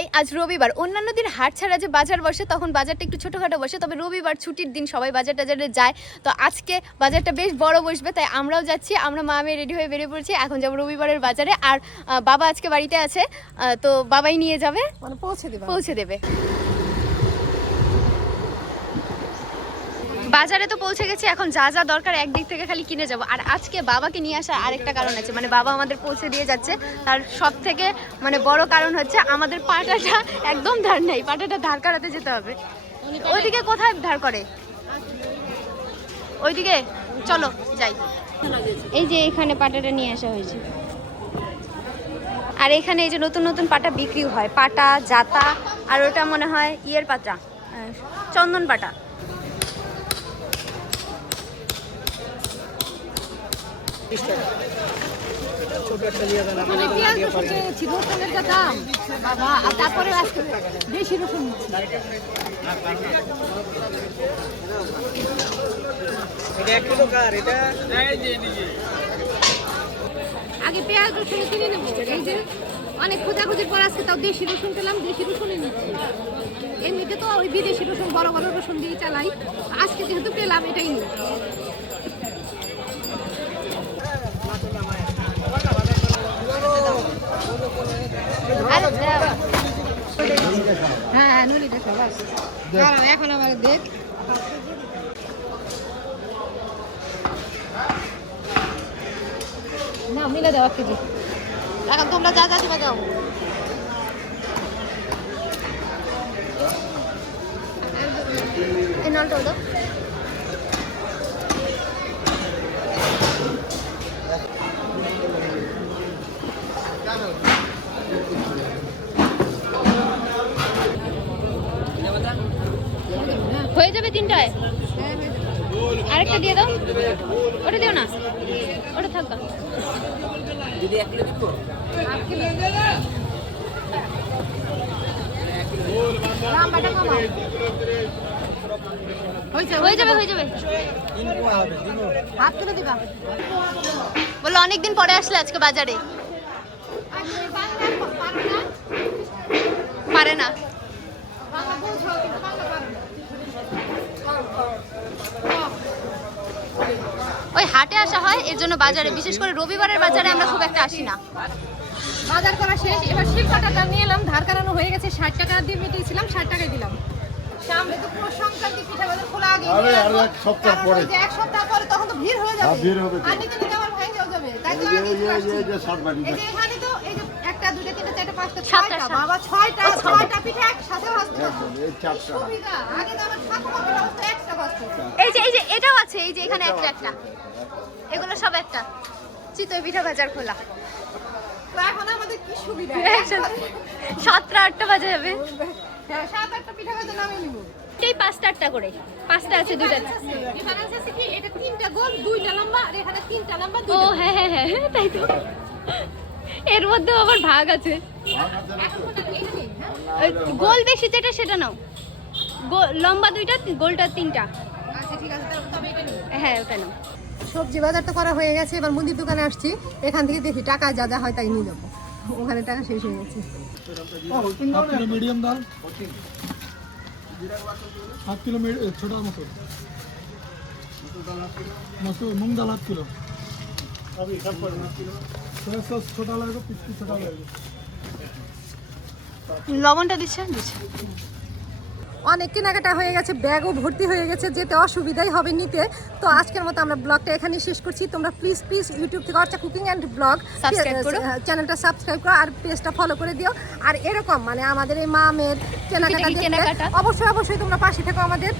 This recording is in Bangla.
তাই আজ রবিবার অন্যান্য দিন হাট ছাড়া যে বাজার বসে তখন বাজারটা একটু ছোটোখাটো বসে তবে রবিবার ছুটির দিন সবাই বাজার টাজারে যায়। তো আজকে বাজারটা বেশ বড় বসবে তাই আমরাও যাচ্ছি আমরা মা মেয়ে রেডি হয়ে বেরিয়ে পড়ছি এখন যাব রবিবারের বাজারে। আর বাবা আজকে বাড়িতে আছে তো বাবাই নিয়ে যাবে। মানে পৌঁছে দেবে পৌঁছে দেবে। বাজারে তো পৌঁছে গেছি এখন যা যা দরকার একদিক থেকে খালি কিনে যাব। আর আজকে বাবাকে নিয়ে আসার আরেকটা কারণ আছে মানে বাবা আমাদের পৌঁছে দিয়ে যাচ্ছে। তার সব থেকে মানে বড় কারণ হচ্ছে আমাদের পাটাটা একদম ধার নেই পাটাটা ধার করাতে যেতে হবে। ওইদিকে কোথায় ধার করে? ওইদিকে? চলো যাই। এই যে এখানে পাটাটা নিয়ে আসা হয়েছে। আর এখানে এই যে নতুন নতুন পাটা বিক্রি হয় পাটা জাতা আর ওটা মনে হয় ইয়ের আহ, চন্দন পাটা। মানে পেঁয়াজ রসুন কিনেছি রসুনের যা দাম? তারপরে আজকে বেশি রসুন এটা এক কিলো কার এটা? আগে পেঁয়াজ রসুন কিনে নেব। এই যে অনেক খোঁজাখুঁজির পর আজকে তাও দেশি রসুন পেলাম দেশি রসুনই নিচ্ছি। এমনিতে তো ওই বিদেশি রসুন বড় বড় রসুন দিয়ে চালাই। আজকে যেহেতু পেলাম এটাই নিই আর আহ, হ্যাঁ হ্যাঁ নুনি দেখো বাস এখন আমার দেখ না মিলে দেওয়া কেজি এখন তোমরা যা যা দিবা দাও এই নলটাও দাও হয়ে যাবে তিনটায়? আরেকটা দিয়ে দাও। ওটা দিও না। ওটা নাম্বারটা হয়ে যাবে হয়ে যাবে তিন পোয়া হবে তিন হাত তুলে দিবা। বলল অনেকদিন পরে আসলে আজকে বাজারে। পারে না। ওই হাটে আসা হয় এর জন্য বাজারে বিশেষ করে রবিবারের বাজারে আমরা খুব একটা আসি না। বাজার করা শেষ এবার টাকা নিয়ে এলাম ধার কারানো হয়ে গেছে ষাট টাকা দিয়ে মিটিয়েছিলাম ষাট টাকায় দিলাম। সামনে তো পুরো সংক্রান্তি পিঠা বাজার খোলা আগে আরে, এক সপ্তাহ পরে। এক সপ্তাহ পরে তখন তো ভিড় হয়ে যাবে। হ্যাঁ, ভিড় হবে আর নিতে নিতে আমার ভেঙেও যাবে তাই তো এই এই যে- এই যে- এই আসছি। চারটা পাঁচটা ছয়টা বাবা ছয়টা ছয়টা পিঠা একসাথে ভাজতে এই আগে তো আমার ঠাকুমা বেলা একটা ভাজতো। এই যে এই যে এটাও আছে এই যে এখানে একটা একটা এগুলো সব একটা। চিতই পিঠা বাজার খোলা। এখন আমাদের কি সুবিধা? সাতটা আটটা বাজে যাবে। হ্যাঁ সাত আটটা পিঠা ভাজা নামিয়ে নিবো। এই পাঁচটা আটটা করে। পাঁচটা আছে দুটা ডিফারেন্স আছে কি? এটা তিনটা গোল দুইটা লম্বা আর এখানে তিনটা লম্বা ও হ্যাঁ হ্যাঁ হ্যাঁ হ্যাঁ, তাই তো। এর মধ্যে আবার ভাগ আছে। গোল বেশি যেটা সেটা নাও। লম্বা দুইটা গোলটা তিনটা। হ্যাঁ ওটা নাও। সবজি বাজার তো করা হয়ে গেছে এবার মুদির দোকানে আসছি। এখান থেকে দেখি টাকা যা যা হয় তাই নিয়ে যাব ওখানে টাকা শেষ হয়ে গেছে। মুগ ডাল হাফ কিলো। दाल हाफ किलो सोया सॉस छोटा लगेगा पिस्ती छोटा लगेगा লবণটা দিচ্ছে দিচ্ছে অনেক কেনাকাটা হয়ে গেছে ব্যাগও ভর্তি হয়ে গেছে যেতে অসুবিধাই হবে নিতে তো আজকের মতো আমরা ব্লগটা এখানে শেষ করছি তোমরা প্লিজ প্লিজ ইউটিউব থেকে Archa cooking and blog Subscribe করো। চ্যানেলটা সাবস্ক্রাইব করো আর পেজটা ফলো করে দিও আর এরকম মানে আমাদের এই মামের কেনাকাটা টুকিটাকি দেখলে কেনাকাটা। অবশ্যই অবশ্যই তোমরা পাশে থেকো আমাদের